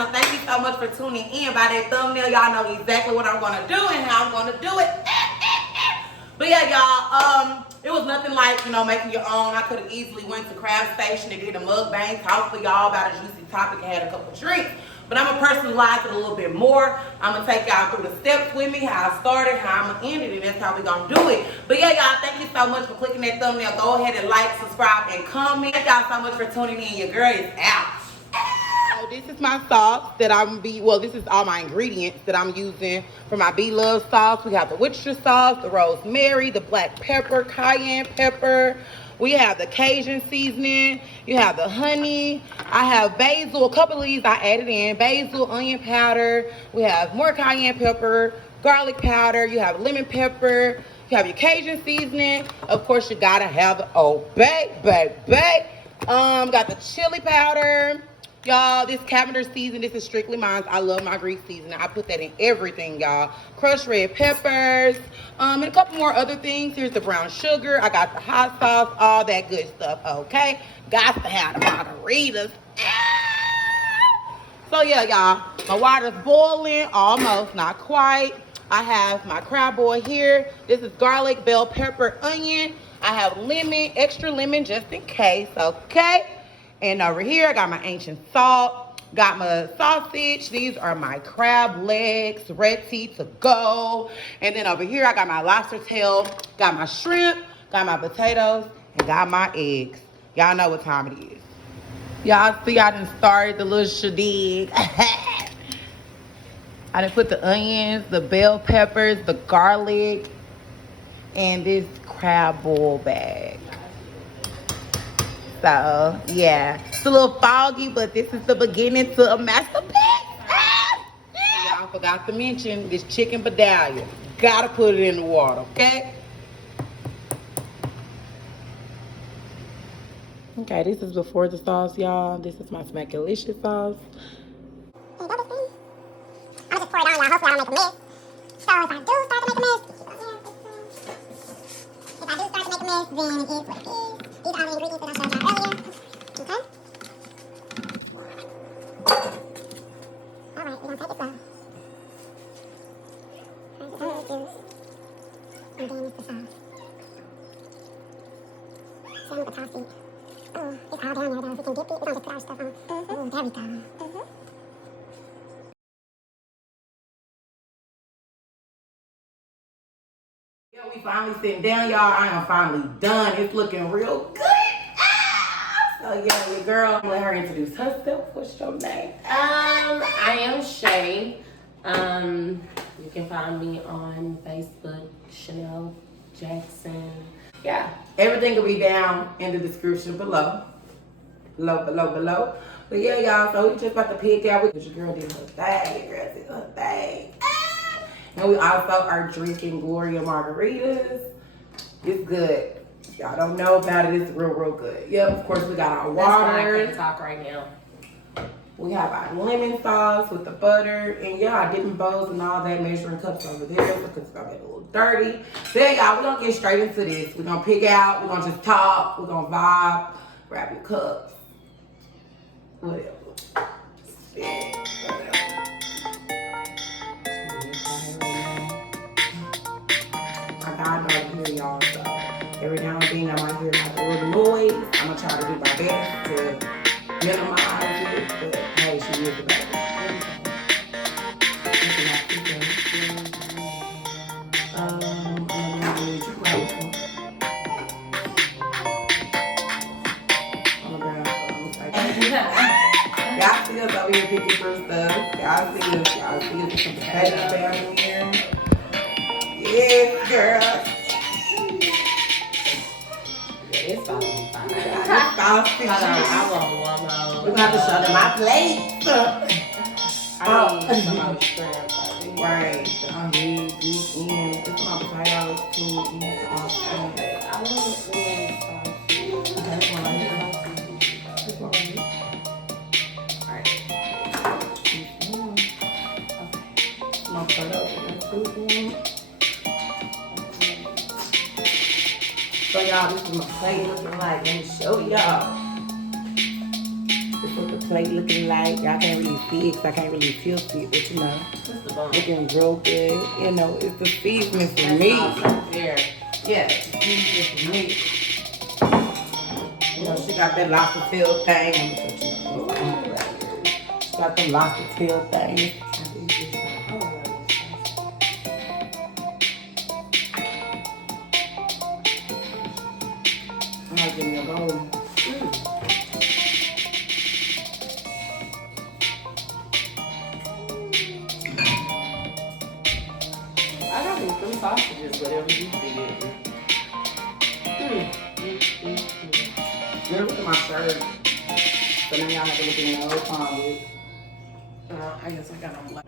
channel. Thank you so much for tuning in. By that thumbnail, y'all know exactly what I'm gonna do and how I'm gonna do it. But yeah, y'all, it was nothing like, you know, making your own. I could have easily went to Craft Station and did a mukbang, talk for y'all about a juicy topic and had a couple drinks. But I'm gonna personalize it a little bit more. I'm gonna take y'all through the steps with me, how I started, how I'm gonna end it, and that's how we gonna do it. But yeah, y'all, thank you so much for clicking that thumbnail. Go ahead and like, subscribe, and comment. Thank y'all so much for tuning in. Your girl is out. So this is my sauce that this is all my ingredients that I'm using for my BLOVE sauce. We have the Worcestershire sauce, the rosemary, the black pepper, cayenne pepper. We have the Cajun seasoning. You have the honey. I have basil. A couple of these I added in. Basil, onion powder. We have more cayenne pepper, garlic powder. You have lemon pepper. You have your Cajun seasoning. Of course, you gotta have the Old Bay. Got the chili powder. Y'all, this Cavender season, this is strictly mine. I love my Greek seasoning. I put that in everything, y'all. Crushed red peppers, and a couple more other things. Here's the brown sugar. I got the hot sauce, all that good stuff, okay? Got to have the margaritas. So yeah, y'all, my water's boiling, almost, not quite. I have my crab boil here. This is garlic, bell pepper, onion. I have lemon, extra lemon just in case, okay? And over here, I got my ancient salt, got my sausage. These are my crab legs, ready to go. And then over here, I got my lobster tail, got my shrimp, got my potatoes, and got my eggs. Y'all know what time it is. Y'all see I done started the little shadig. I done put the onions, the bell peppers, the garlic, and this crab boil bag. So, yeah, it's a little foggy, but this is the beginning to a masterpiece. Y'all forgot to mention this chicken medallion. Gotta put it in the water, okay? Okay, this is before the sauce, y'all. This is my Smackalicious sauce. I'm gonna just pour it on, y'all. Hopefully I don't make a mess. So if I do start to make a mess, then it is what it is. These are all the ingredients that I showed y'all earlier. Okay? Alright, we're gonna take it slow. First it's the juice. And then it's the sauce. Same with the coffee. Oh, it's all down there though. If we can dip it, we're gonna just put our stuff on. Oh, there we go. Yeah, we finally sitting down, y'all. I am finally done. It's looking real good. So yeah, your girl, let her introduce herself. What's your name? I am Shay. You can find me on Facebook, Chanel Jackson. Yeah. Everything will be down in the description below. Below. But yeah, y'all, so we just about to pick out with your girl did her thing. Your girl did her thing. And we also are drinking GRWM margaritas. It's good. Y'all don't know about it. It's real good. Yep, of course we got our water. That's why I can't talk right now. We have our lemon sauce with the butter. And yeah, our dipping bowls and all that, measuring cups over there because it's gonna get a little dirty. Then y'all, we're gonna get straight into this. We're gonna pick out, we're gonna just talk, we're gonna vibe, grab your cups. Whatever. Yeah, whatever. I know I can hear y'all, so every now and then I might hear like a little noise. I'm gonna try to do my best to minimize it, but hey, she is the baby. I'm gonna need you grateful. Y'all see us over here picking through stuff. Y'all see us with some potatoes down here. Yes, girl. It's about to be fine. I want one more. we're gonna have to show them my plate. I need some more shrimp. Right. I'm really deep in. It's my potatoes too. I want My potatoes. So y'all, this is my plate looking like. Let me show y'all. This is what the plate looking like. Y'all can't really see it because I can't really tilt it, but you know, looking real good. You know, it's the seasoning for me. There. Yeah, it's the seasoning for me. You know, she got that lobster tail thing. She got them lobster tail things. I might give me a bowl. I got these some sausages, whatever you feel. Girl, look at my shirt. So now y'all have to look in the old palm with. I guess I got on black.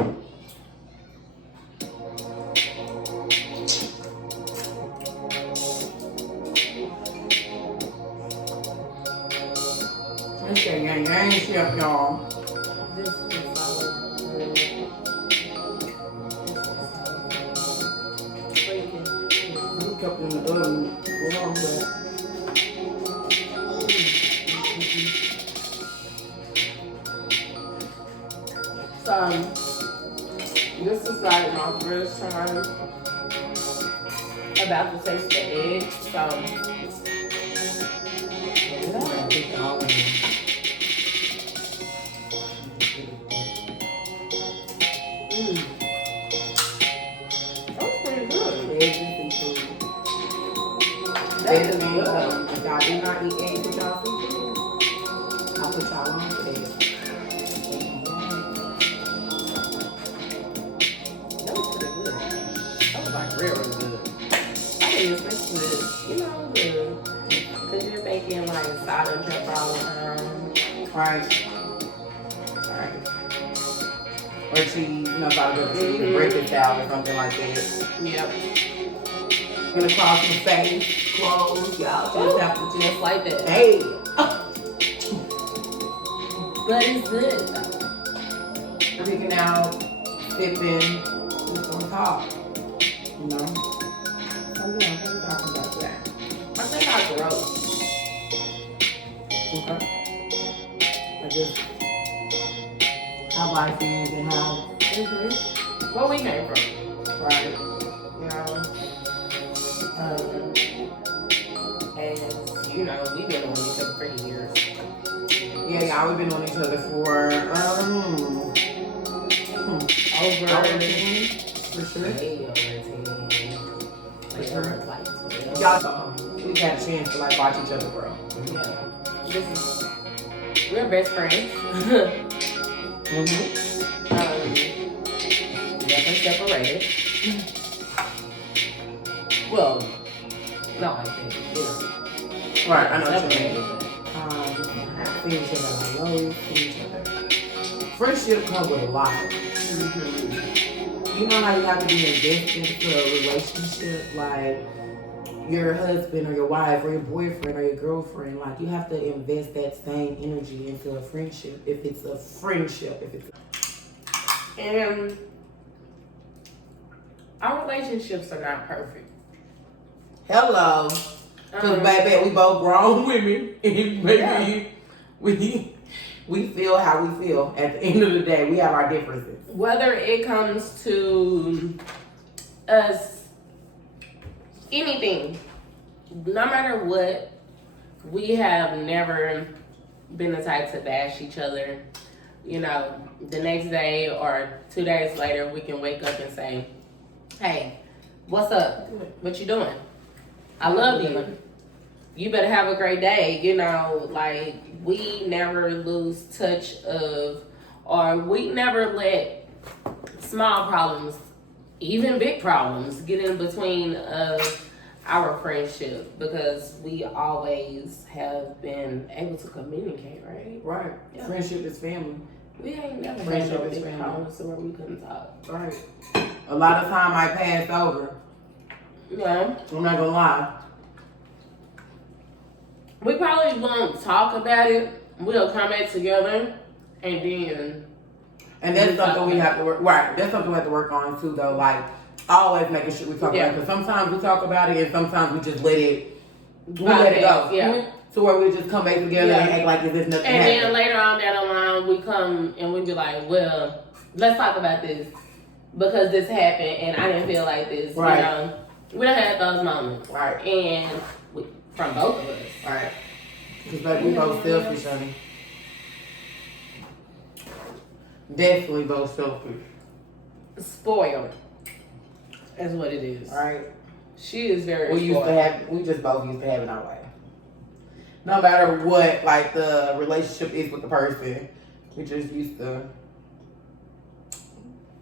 It's that yang yang chef, y'all. This is solid. We kept in the oven for long, but So, this is like my first time about to taste the egg. So, that's pretty good. eggs and seafood. That's If good. y'all do not eat eggs with y'all seafood, I'll put y'all on for that. That was pretty good. That was like real good. I didn't expect this. You know, because you're making like salt and pepper all the time. Right. Right. Or cheese, you know, probably go to breakfast salad or something like that. Yep. Gonna cross the face, clothes, y'all just have to Just like that. hey. But it's good. Picking out, sipping, what's on top. You know? So yeah, what are we talking about today? I think I grow. Okay. I just how life is and how Where we came from. right. Yeah. And you know, we've been on each other for years. Yeah, y'all we've been on each other for Over 10, for sure. way over 10. For sure. Like 12. Y'all we've had a chance to like watch each other grow. Yeah. We're best friends. Never separated. Well, not like that, you know. Right, I know what you mean. Separated. See each other on lows, see each other. Friendship comes with a lot. You know how you have to be invested into a relationship, like your husband or your wife or your boyfriend or your girlfriend, like you have to invest that same energy into a friendship if it's a friendship. And our relationships are not perfect. Hello. Because baby, we both grown women and maybe we feel how we feel. At the end of the day, we have our differences. Whether it comes to us, anything, no matter what, we have never been the type to bash each other. You know, the next day or 2 days later, we can wake up and say, hey, what's up? What you doing? I love you. You better have a great day. You know, like, we never lose touch of, or we never let small problems, even big problems, get in between of our friendship, because we always have been able to communicate, right? Right. Yeah. Friendship is family. We ain't never had Friendship no is big family. problems to where we couldn't talk. Right. A lot of time I passed over. Yeah. I'm not gonna lie. We probably won't talk about it. We'll come back together and then. And that's something we have to work. Right. That's something we have to work on too, though. Like always making sure we talk about it. Because sometimes we talk about it, and sometimes we just let it. We let it go. Yeah. So where we just come back together and act like if there's nothing And happened. then later on down the line, now we come and we be like, well, let's talk about this because this happened and I didn't feel like this. Right. You know, we done had those moments. Right. And from both of us. Right. Because baby, we both selfish, honey. Definitely both selfish. Spoiled. That's what it is. Right. She is very We just both used to have it our way. No matter what, like, the relationship is with the person, we just used to.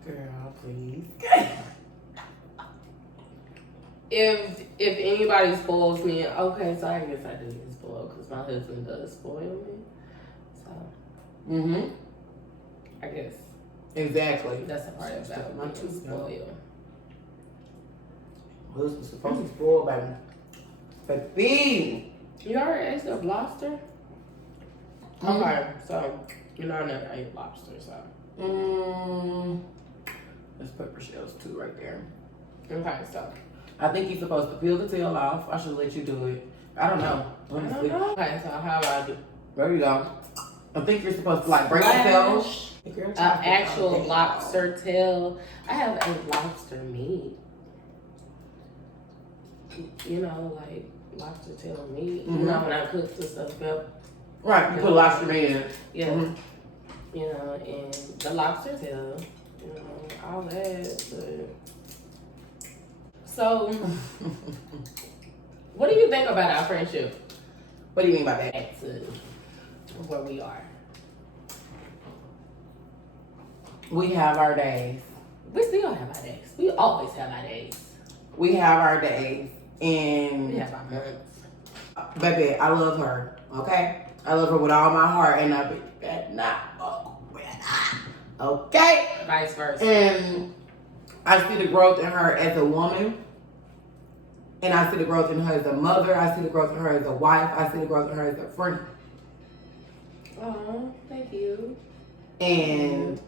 Girl, please. If anybody spoils me, okay, so I guess I do get spoiled because my husband does spoil me. So, I guess Exactly. that's a part about My being tooth spoiled. Husband's supposed to be spoiled, baby. Baby. You already ate the lobster? Okay, so you know I never ate lobster, so. There's pepper shells too right there. Okay, so. I think you're supposed to peel the tail off. I should let you do it. I don't know. I don't know. Okay, so how about I do? There you go. I think you're supposed to like break the tail. An actual lobster tail. I have a lobster meat. You know, like lobster tail meat. You know, when I cook the stuff up. Right, you put lobster meat in it. Yeah. You know, and the lobster tail. You know, all that. But... So, what do you think about our friendship? What do you mean by that? Back to where we are. We have our days. We still have our days. We always have our days. We have our days. And We have our months. baby, I love her. Okay? I love her with all my heart. And I be not. Okay? Vice versa. And I see the growth in her as a woman. And I see the growth in her as a mother. I see the growth in her as a wife. I see the growth in her as a friend. Oh, thank you. And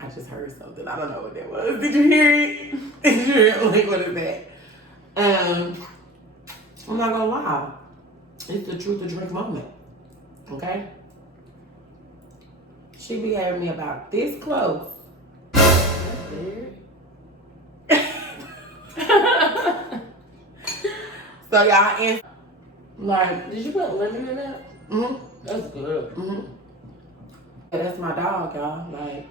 I just heard something. I don't know what that was. Did you hear it? Did you hear it? Like, what is that? I'm not gonna lie. It's the truth to drink moment. Okay? She be having me about this close. That's weird. So y'all in like, Did you put lemon in that? That's good. Yeah, that's my dog, y'all. Like,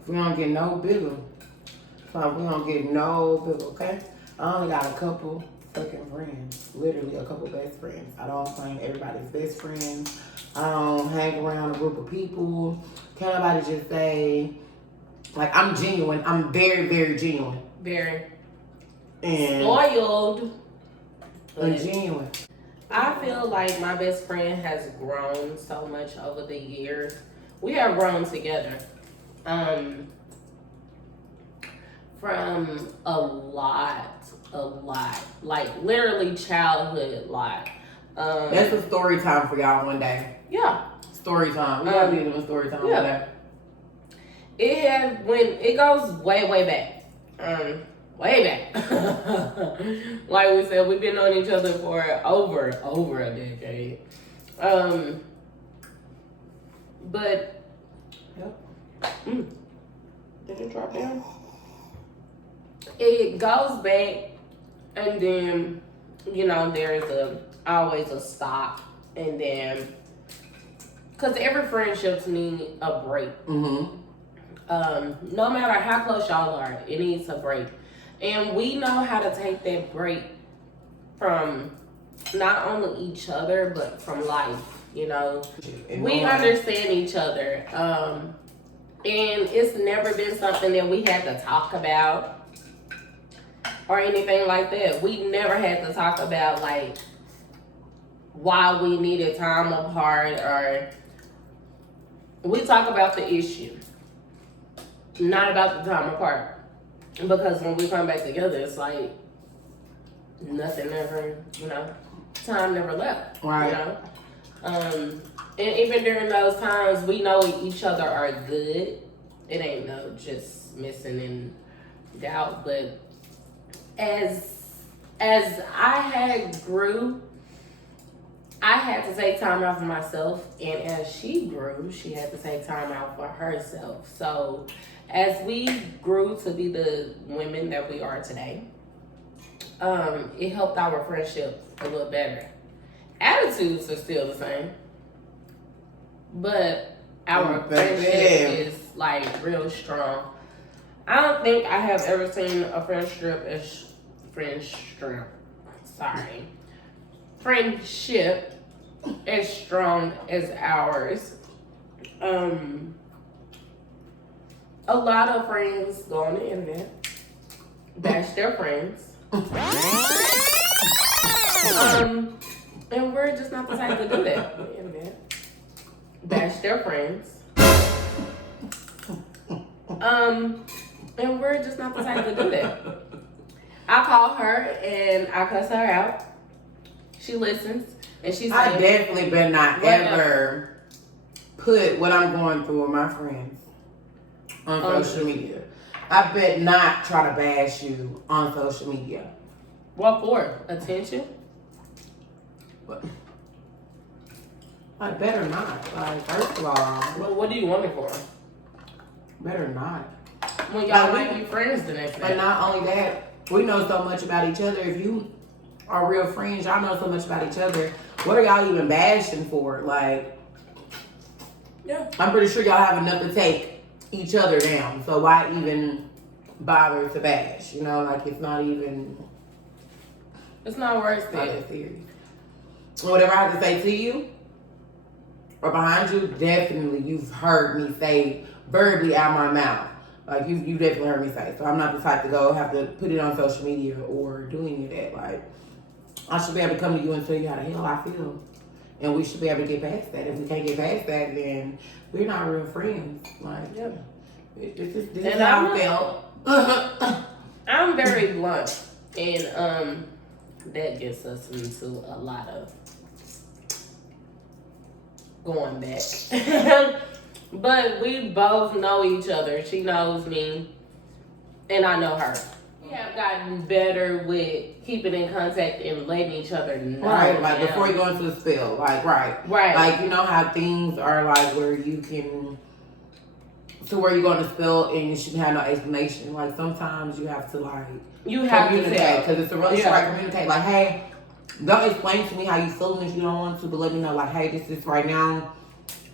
if we don't get no bigger, so we don't get no bigger, okay? I only got a couple fucking friends. Literally a couple best friends. I don't claim everybody's best friends. I don't hang around a group of people. Can't nobody just say, like, I'm genuine. I'm very, very genuine. Very. And Spoiled. I'm genuine. I feel like my best friend has grown so much over the years. We have grown together. From a lot. Like literally childhood lot. That's a story time for y'all one day. Yeah. Story time. We gotta be doing story time one day. It goes way back. Way back. Like we said, we've been on each other for over a decade. But did it drop down? It goes back, and then you know there's always a stop, and then because every friendships need a break. No matter how close y'all are, it needs a break. And we know how to take that break from not only each other, but from life, you know. We understand each other. And it's never been something that we had to talk about or anything like that. We never had to talk about, like, why we needed time apart, or we talk about the issue, not about the time apart. Because when we come back together, it's like nothing ever, you know, time never left, right? You know, and even during those times, we know each other are good. It ain't no just missing in doubt. But as I had grew I had to take time out for myself, and as she grew, she had to take time out for herself. So as we grew to be the women that we are today, it helped our friendship a little better. Attitudes are still the same, but our friendship is like real strong. I don't think I have ever seen a friendship as strong as ours. A lot of friends go on the internet, bash their friends. And we're just not the type to do that on the internet. Bash their friends. And we're just not the type to do that. I call her and I cuss her out. She listens and she says, I definitely better not ever put what I'm going through with my friends on social media. I bet not try to bash you on social media. What for? Attention? What? I better not. Like, first of all, What do you want it for? better not. When y'all might be friends the next day. And not only that, we know so much about each other. If you are real friends, y'all know so much about each other. What are y'all even bashing for? Like, yeah, I'm pretty sure y'all have enough to take each other down. So why even bother to bash? You know, like it's not even. it's not worth Not it. that serious. Whatever I have to say to you or behind you, definitely you've heard me say verbally out my mouth. Like you definitely heard me say. So I'm not the type to go have to put it on social media or do any of that. Like I should be able to come to you and tell you how the hell I feel. And we should be able to get past that. If we can't get past that, then we're not real friends. Like Yeah. this is how I felt. I'm very blunt, and that gets us into a lot of going back. But we both know each other. She knows me, and I know her. We have gotten better with keeping in contact and letting each other know. Right, like now. before you go into the spell. Like, right. Like, you know how things are like where you can, to where you go on the spell and you shouldn't have no explanation. Like, sometimes you have to, like, You have communicate. to Because it's a relationship, like, communicate. Like, hey, don't explain to me how you feeling if you don't want to, but let me know, like, hey, this is right now.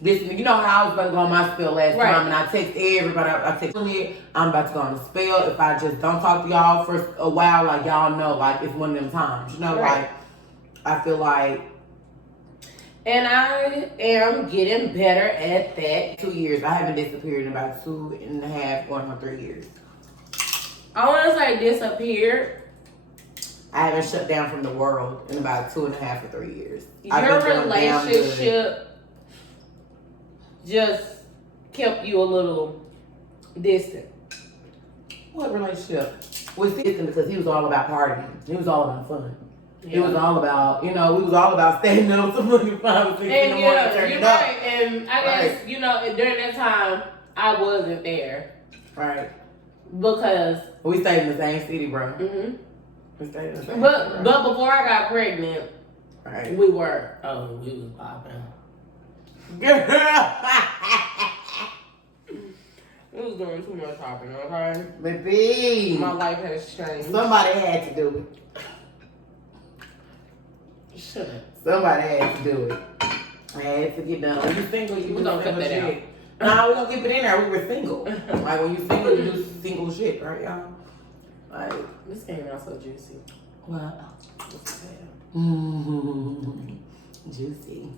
This, you know how I was about to go on my spell last time, and I text everybody. I text me, I'm about to go on the spell. If I just don't talk to y'all for a while, like y'all know, like it's one of them times, you know, like I feel like. And I am getting better at that. 2 years, I haven't disappeared in about 2.5, going on 3 years. I want to say disappeared. I haven't shut down from the world in about 2.5 or 3 years. Your relationship just kept you a little distant. What relationship? Was distant because he was all about partying. He was all about fun. Yeah. It was all about, you know, we was all about staying up to 5 or 6 in the morning. You're right. And I guess, you know, during that time, I wasn't there. Right. Because we stayed in the same city, bro. Mm-hmm. We stayed in the same but city, but before I got pregnant, we were. Oh, we was popping. We was doing too much popping, okay? Baby. My life has changed. Somebody had to do it. Shut up. Somebody had to do it. I had to get done. When you single, you We're gonna cut that out. Nah, we're gonna keep it in there. We were single. Like when you single, you do single shit, right, y'all? Like This came out so juicy. what? Juicy.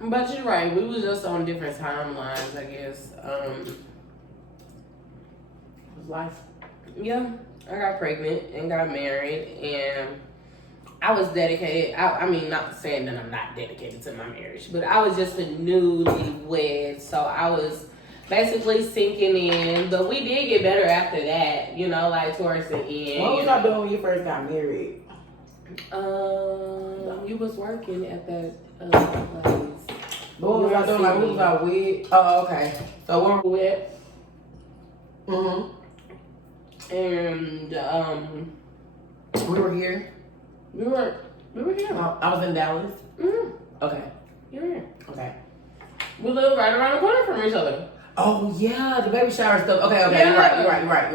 But you're right. We was just on different timelines, I guess. Life. Yeah, I got pregnant and got married, and I was dedicated. I mean, not saying that I'm not dedicated to my marriage, but I was just a newlywed, so I was basically sinking in. But we did get better after that, you know, like towards the end. What was I doing when you first got married? You was working at that place. What was I doing? Like, what was I with? Oh, okay. So where were we at? And we were here. We were here. I was in Dallas. Mm-hmm. Okay. You were here. Okay. We live right around the corner from each other. Oh yeah, the baby shower stuff. Okay, Yeah. You're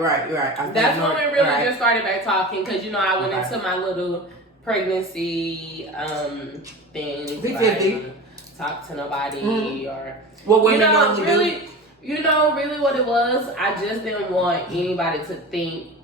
right. That's when we really just started back talking, because you know I went Okay. into my little pregnancy thing. 50-50. Talk to nobody or What you women know normally do. really. You know, really what it was, I just didn't want anybody to think,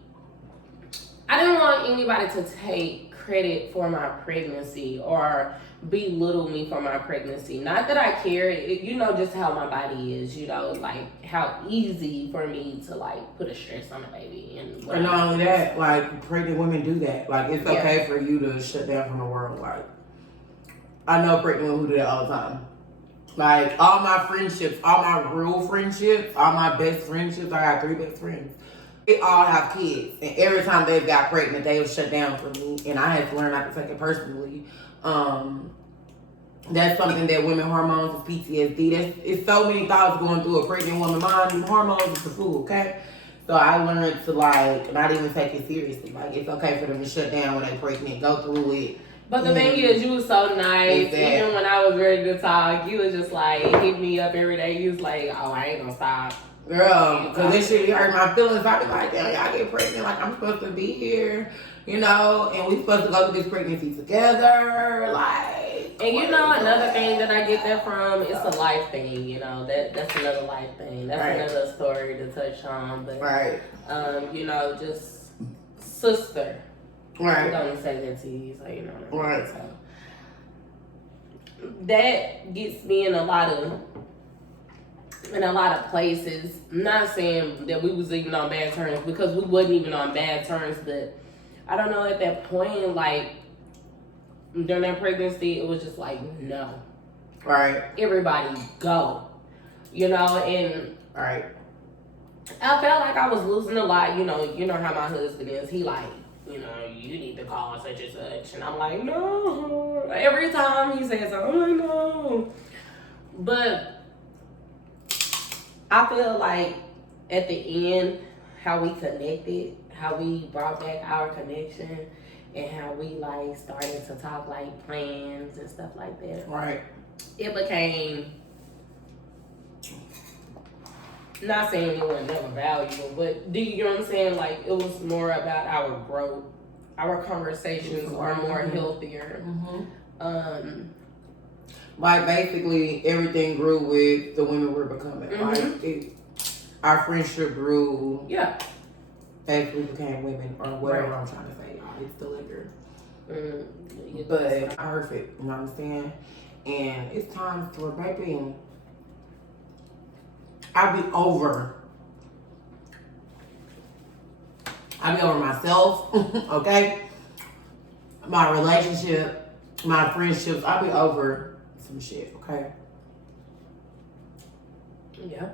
I didn't want anybody to take credit for my pregnancy or belittle me for my pregnancy. Not that I care, you know just how my body is, you know, like how easy for me to like put a stress on a baby. And And not only that, like pregnant women do that. Like it's okay for you to shut down from the world. Like I know pregnant women who do that all the time. Like all my friendships, all my real friendships, all my best friendships, I got 3 best friends. They all have kids, and every time they got pregnant, they would shut down for me, and I had to learn not to take it personally. That's something that women hormones is PTSD. It's so many thoughts going through a pregnant woman's mind. Hormones is the fool, okay? So I learned to like not even take it seriously. Like it's okay for them to shut down when they pregnant, go through it. But the thing is, you was so nice. Exactly. Even when I was ready to talk, you was just like hit me up every day. You was like, "Oh, I ain't gonna stop." Girl, because this shit hurt my feelings. I be like, damn, y'all get pregnant. Like, I'm supposed to be here, you know, and we supposed to go through this pregnancy together. Like, And you know, another thing that I get that from, it's a life thing, you know, that's another life thing. That's another story to touch on. But, you know, just sister. Right. I'm going to say that to you, so you know what I mean. Right. So, that gets me in a lot of places. I'm not saying that we was even on bad terms, because we wasn't even on bad terms, but I don't know, at that point, like during that pregnancy, it was just like, no. Right. Everybody go. You know, and right. I felt like I was losing a lot. You know how my husband is. He like, you know, you need to call such and such. And I'm like, no. Every time he says, I'm like, no. But I feel like at the end, how we connected, how we brought back our connection, and how we like started to talk like plans and stuff like that. Right. It became, not saying it was never valuable, but do you know what I'm saying? Like it was more about our growth. Our conversations are more healthier. Like basically everything grew with the women we're becoming. Like our friendship grew. Yeah. As we became women, or whatever I'm trying to say. It's the liquor. But perfect, you know what I'm saying? And it's time for baby. I be over myself, okay? My relationship, my friendships, I be over some shit, okay? Yeah.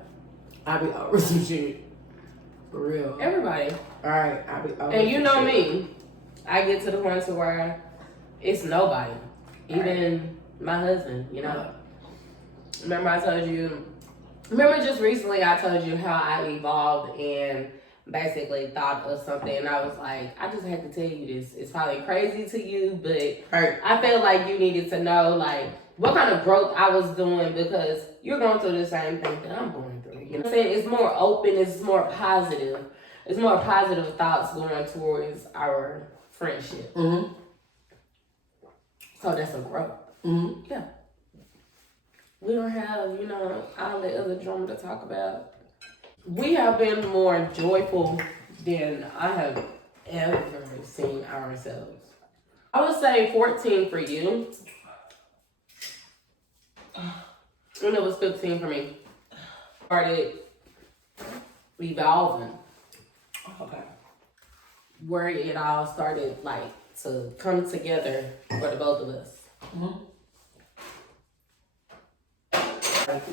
I be over some shit. For real. Everybody. Alright, I be over And you some know shit. me. I get to the point to where it's nobody. Even my husband, you know. Remember just recently I told you how I evolved and basically thought of something, and I was like, I just had to tell you this. It's probably crazy to you, but I felt like you needed to know like what kind of growth I was doing, because you're going through the same thing that I'm going through. You know what I'm saying? It's more open, it's more positive. It's more positive thoughts going towards our friendship. So that's a growth. Yeah. We don't have, you know, all the other drama to talk about. We have been more joyful than I have ever seen ourselves. I would say 14 for you. And it was 15 for me. Started evolving. Okay. Where it all started like to come together for the both of us.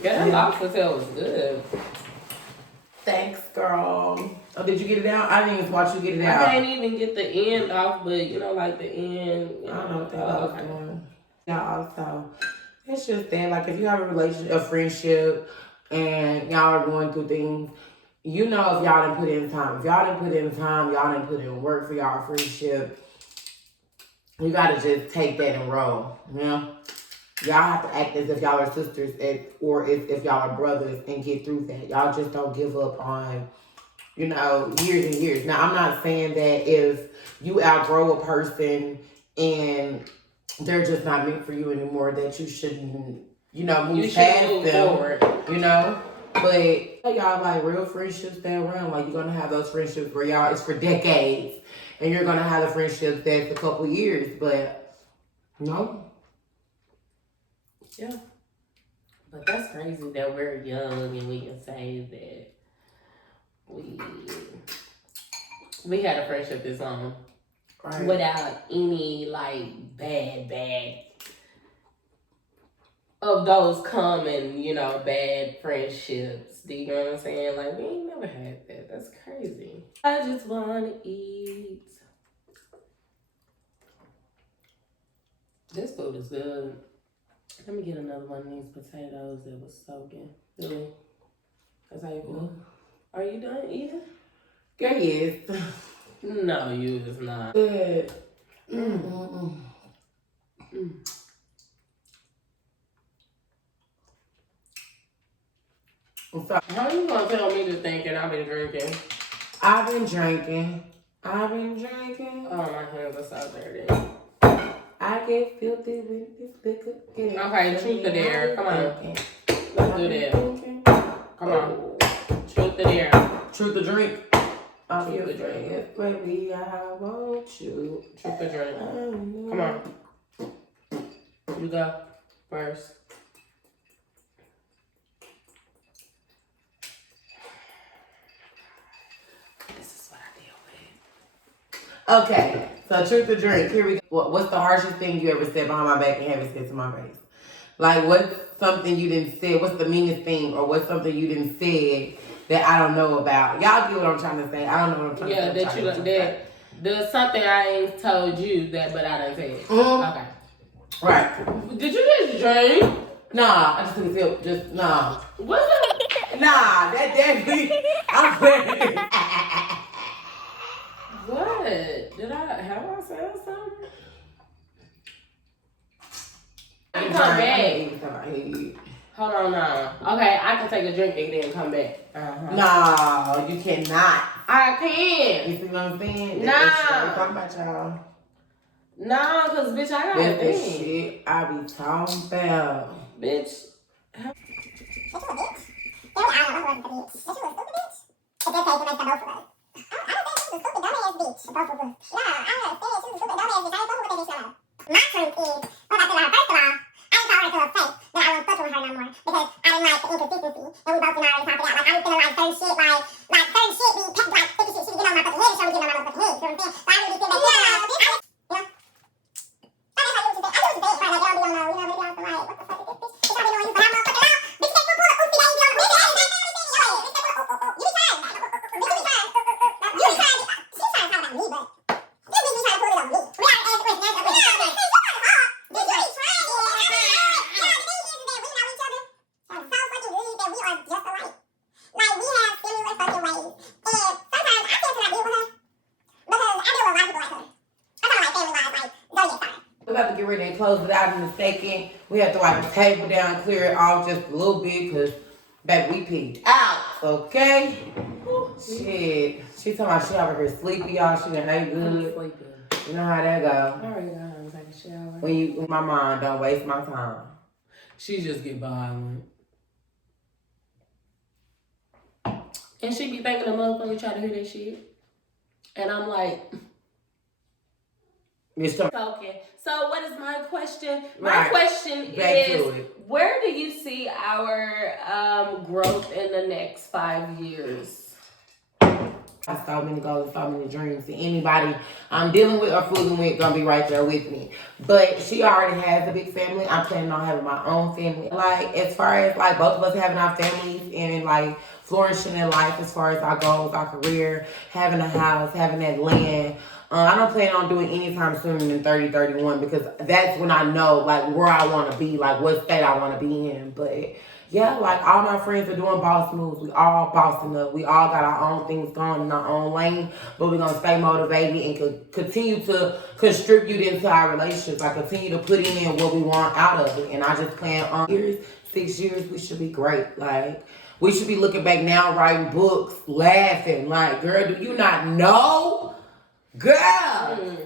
Yeah, that lobster tail was good. Thanks, girl. Oh, did you get it out? I didn't even watch you get it out. I can't even get the end off, but you know, like the end. You know, I don't know what that was doing. Y'all, so it's just that, like, if you have a relationship, a friendship, and y'all are going through things, you know, if y'all didn't put in time. If y'all didn't put in time, y'all didn't put in work for y'all friendship, you gotta just take that and roll, you know? Y'all have to act as if y'all are sisters or if y'all are brothers and get through that. Y'all just don't give up on, you know, years and years. Now, I'm not saying that if you outgrow a person and they're just not meant for you anymore, that you shouldn't, you know, move past them, forward. You know? But y'all, like, real friendships stay around. Like, you're gonna have those friendships where y'all, it's for decades. And you're gonna have the friendships that's a couple years, but no. Yeah. But that's crazy that we're young and we can say that we had a friendship this long. Right. Without any, like, bad of those common, you know, bad friendships. Do you know what I'm saying? Like, we ain't never had that. That's crazy. I just want to eat. This food is good. Let me get another one of these potatoes that was soaking. Really? That's how you feel? Are you done eating? Girl, yes. No, you is not. Good. How you gonna tell me to think and I've been drinking? I've been drinking. Oh, my hands are so dirty. I get filthy with this liquor. Okay, truth or dare. Come on. Let's do that. Come on. Truth or dare. Truth or drink. Truth or drink. Baby, I want you. Truth or drink. Come on. You go first. This is what I deal with. Okay, so truth or drink. Here we go. What's the harshest thing you ever said behind my back and haven't said to my face? Like, what's something you didn't say? What's the meanest thing? Or what's something you didn't say that I don't know about? Y'all get what I'm trying to say. I don't know what I'm trying to say. Yeah, that you that there's something I ain't told you that, but I done said. Okay. Right. Did you just drink? Nah, I just took a sip. Just, nah. What the? Nah, that definitely, I'm playing. What? Have I said something? Come back. Hold on now. Okay, I can take a drink and then come back. No, you cannot. I can. You see what I'm saying? Nah. Talking about y'all. Nah, cause bitch, I got a That's the thing. shit I be talking about. Bitch. My truth is, first of all, I ain't told her to her face that I won't fuck with her no more because I didn't like the inconsistency and we both been already talking about. Like, I was feeling like certain shit, like certain shit be pecked, like, sticky shit, she be getting on my fucking head and she be getting on my motherfucking head. You know what I'm saying? So I really be feeling that. Yeah, you know? That's how you what you say. I know what you say. Like, they don't be on no, you know, maybe on some, like, what the fuck is this bitch? Bitch, I be knowing you, but I'm motherfucking out. Bitch, you can't pull a oopsie baby on the bitch. You be trying. You be trying. She's trying to talk about me, but this bitch be trying to pull it on me. We gotta ask the question. We're about to get ready and close it out in a second. We have to wipe the table down, clear it off just a little bit, because, baby, we peeked out, okay? Shit. She talking about she over here sleepy, y'all. She done ate good. You know how that go. I already got home, take a shower. When my mom don't waste my time. She just get violent. And she be thinking the motherfucker try to hear that shit. And I'm like, okay. So what is my question? My question is, where do you see our growth in the next 5 years? I have so many goals, so many dreams. And anybody I'm dealing with or fooling with gonna be right there with me. But she already has a big family. I'm planning on having my own family. Like, as far as like both of us having our families and like flourishing in life as far as our goals, our career, having a house, having that land. I don't plan on doing anytime sooner than 30, 31 because that's when I know like where I want to be, like what state I want to be in. But yeah, like all my friends are doing boss moves. We all bossing up. We all got our own things going in our own lane, but we're gonna stay motivated and continue to contribute into our relationships. I continue to put in what we want out of it, and I just plan on 6 years. We should be great. Like we should be looking back now, writing books, laughing. Like, girl, do you not know? Girl,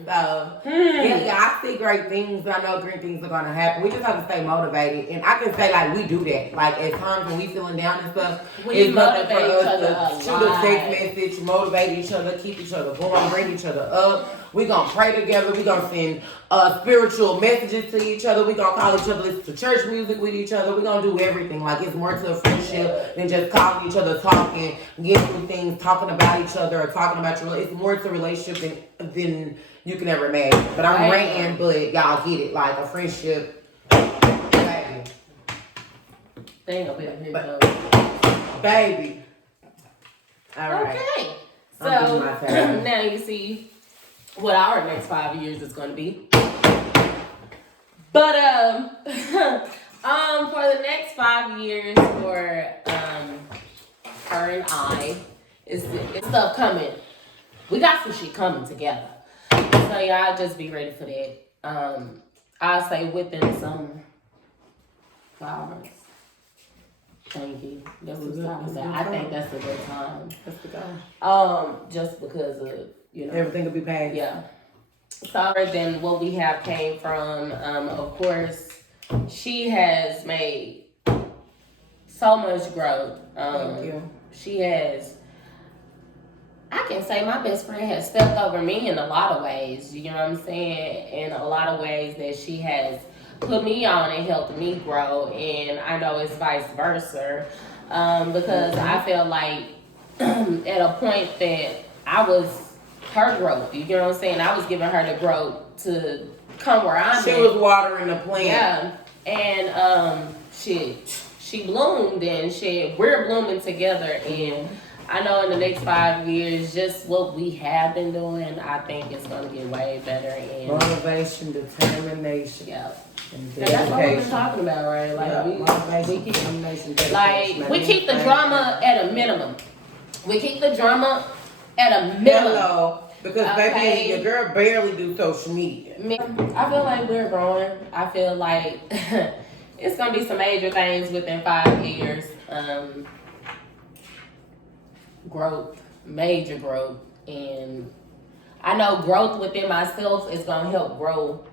so yeah, I see great things. I know great things are gonna happen. We just have to stay motivated, and I can say like we do that. Like at times when we feeling down and stuff, it's nothing for us to shoot a text message, motivate each other, keep each other going, bring each other up. We gonna pray together. We gonna send spiritual messages to each other. We gonna call each other, listen to church music with each other. We gonna do everything. Like it's more to a friendship than just calling each other, talking, getting through things, talking about each other, or talking about your. It's more to a relationship than you can ever imagine. But I'm ranting, but y'all get it. Like a friendship, baby. They ain't gonna be up here, baby. All right. Okay. So now you see what our next 5 years is going to be. But for the next 5 years for her and I, it's stuff coming. We got some shit coming together. So y'all just be ready for that. I'll say within some flowers. Thank you. That's what I'm saying. I think that's a good time. That's the goal. Just because of, you know, everything will be paid. Yeah. So then what we have came from, of course, she has made so much growth. Thank you. She has, I can say my best friend has stepped over me in a lot of ways. You know what I'm saying? In a lot of ways that she has put me on and helped me grow. And I know it's vice versa. Because I feel like at a point that I was her growth, you know what I'm saying? I was giving her the growth to come where I'm at. She was watering the plant. Yeah. And she bloomed and we're blooming together. And I know in the next 5 years, just what we have been doing, I think it's gonna get way better. And motivation, determination. Yeah. And that's what we've been talking about, right? Like we keep the drama at a minimum. We keep the drama at a minimum. Hello. Because baby, your girl barely do social media. I feel like we're growing. I feel like it's gonna be some major things within 5 years. Growth, major growth, and I know growth within myself is gonna help grow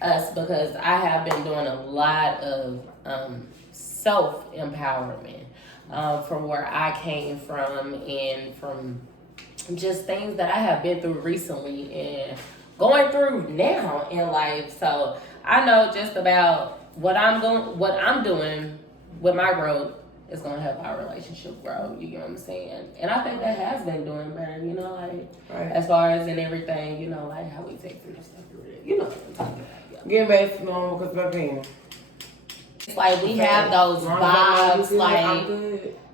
us because I have been doing a lot of self-empowerment from where I came from and from just things that I have been through recently and going through now in life. So I know just about what I'm doing with my growth is gonna help our relationship grow. You know what I'm saying? And I think that has been doing better. You know, like as far as in everything. You know, like how we take through stuff. You know what I'm talking about. Yeah. Get back to normal because my pain. It's like we have those vibes.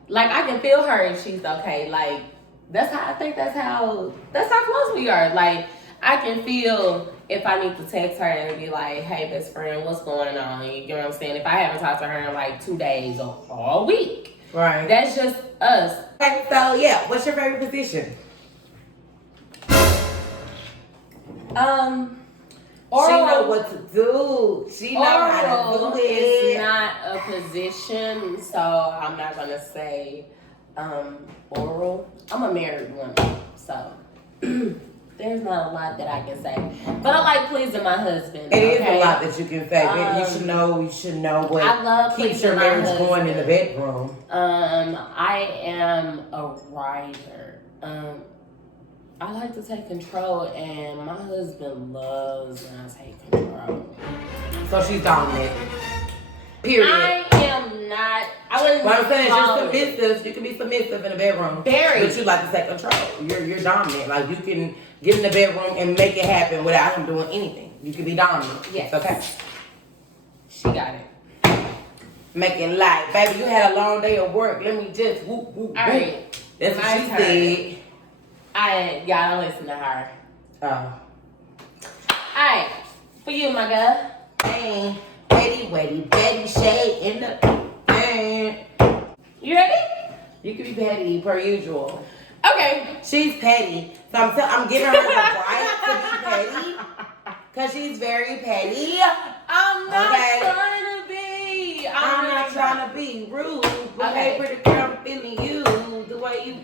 Like I can feel her and she's okay. Like that's how close we are. Like I can feel if I need to text her and be like, hey, best friend, what's going on? You know what I'm saying? If I haven't talked to her in like 2 days or a week. Right. That's just us. Okay, so yeah, what's your favorite position? Oral, she know what to do. She know how to do it. It's not a position, so I'm not gonna say oral. I'm a married woman, so there's not a lot that I can say. But I like pleasing my husband. It is a lot that you can say. You should know what I love keeps your marriage going in the bedroom. I am a writer. I like to take control, and my husband loves when I take control. So she's dominant. Period. I am not. I wouldn't. What I'm saying is you're submissive. You can be submissive in the bedroom. Very. But you like to take control. You're dominant. Like you can get in the bedroom and make it happen without him doing anything. You can be dominant. Yes. It's okay. She got it. Making light. Baby, you had a long day of work. Let me just whoop, whoop, whoop. All right. That's what she said. Y'all don't listen to her. Oh. Alright. For you, my girl. Hey, Betty, Betty, Betty, shade in the You ready? You can be petty per usual. Okay. She's petty, so I'm giving her the right to be petty, cause she's very petty. I'm not Okay. trying to be. I'm not trying to be rude, but Okay. hey, pretty girl, I'm feeling you. The way you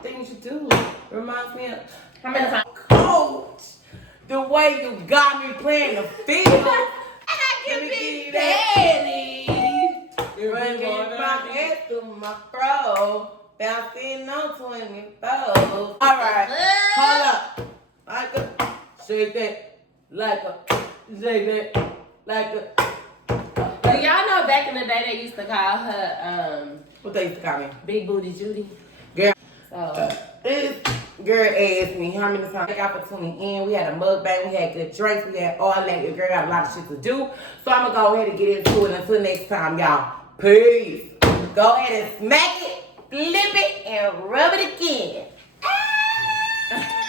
things you do reminds me of How many times? Coach. The way you got me playing the field. I can be petty. Running my head through my throat. Bouncing on 24. All right, hold up. Like a, shake that. Like a, shake that. Like a. Do y'all know back in the day they used to call her What they used to call me? Big Booty Judy? Girl. So This girl asked me how many times I got for tuning in. We had a mukbang, we had good drinks, we had all that. Your girl got a lot of shit to do. So I'm gonna go ahead and get into it. Until next time, y'all. Peace. Go ahead and smack it, flip it, and rub it again. Ah!